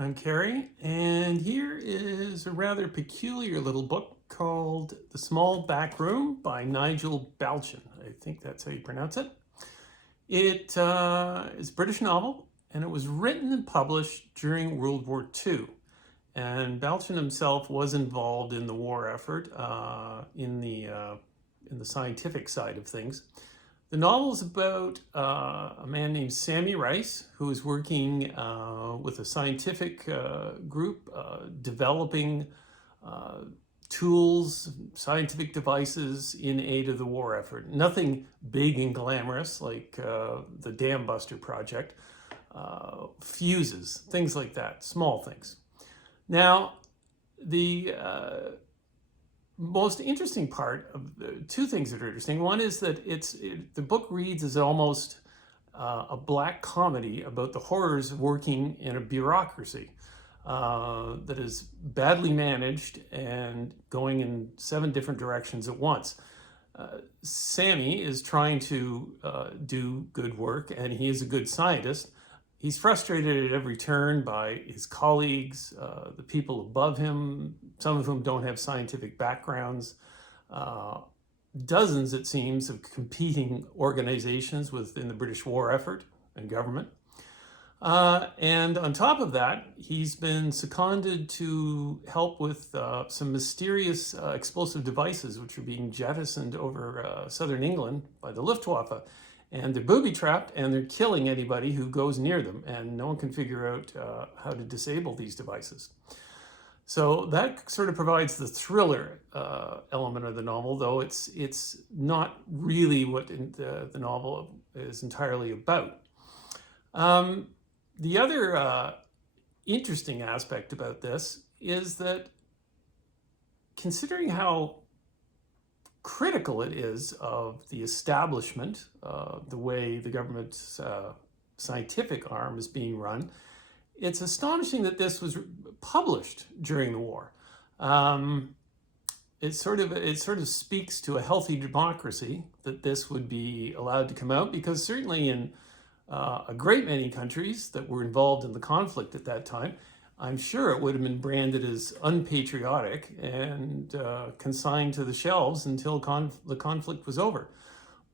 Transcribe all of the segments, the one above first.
I'm Carrie, and here is a rather peculiar little book called The Small Back Room by Nigel Balchin. I think that's how you pronounce it. It is a British novel, and it was written and published during World War II. And Balchin himself was involved in the war effort in the scientific side of things. The novel is about a man named Sammy Rice, who is working with a scientific group developing tools, scientific devices in aid of the war effort. Nothing big and glamorous like the Dam Buster project, fuses, things like that, small things. Now, the most interesting part of the two things that are interesting. One is that the book reads as almost a black comedy about the horrors of working in a bureaucracy that is badly managed and going in 7 different directions at once. Sammy is trying to do good work, and he is a good scientist. He's frustrated at every turn by his colleagues, the people above him, some of whom don't have scientific backgrounds, dozens, it seems, of competing organizations within the British war effort and government. And on top of that, he's been seconded to help with some mysterious explosive devices which are being jettisoned over southern England by the Luftwaffe. And they're booby-trapped, and they're killing anybody who goes near them, and no one can figure out how to disable these devices. So that sort of provides the thriller element of the novel, though it's not really what the novel is entirely about. The other interesting aspect about this is that, considering how critical it is of the establishment, the way the government's scientific arm is being run, it's astonishing that this was published during the war. It sort of speaks to a healthy democracy that this would be allowed to come out, because certainly in a great many countries that were involved in the conflict at that time, I'm sure it would have been branded as unpatriotic and consigned to the shelves until the conflict was over.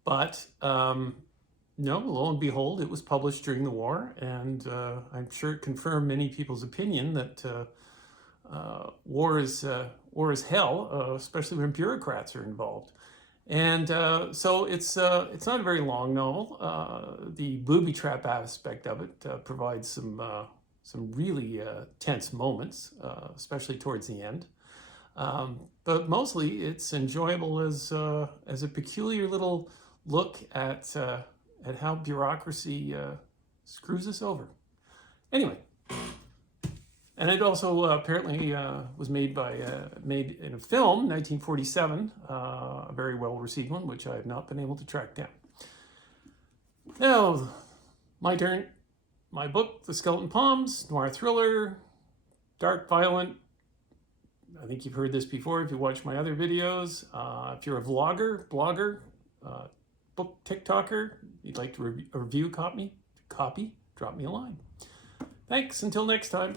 But no, lo and behold, it was published during the war, and I'm sure it confirmed many people's opinion that war is hell, especially when bureaucrats are involved. And so it's not a very long novel. The booby trap aspect of it provides some really tense moments, especially towards the end. But mostly it's enjoyable as a peculiar little look at how bureaucracy screws us over. Anyway, and it also apparently was made in a film, 1947, a very well-received one, which I have not been able to track down. Now, my turn. My book, The Skeleton Palms, noir thriller, dark, violent. I think you've heard this before if you watch my other videos. If you're a vlogger, blogger, book TikToker, you'd like to review copy, drop me a line. Thanks, until next time.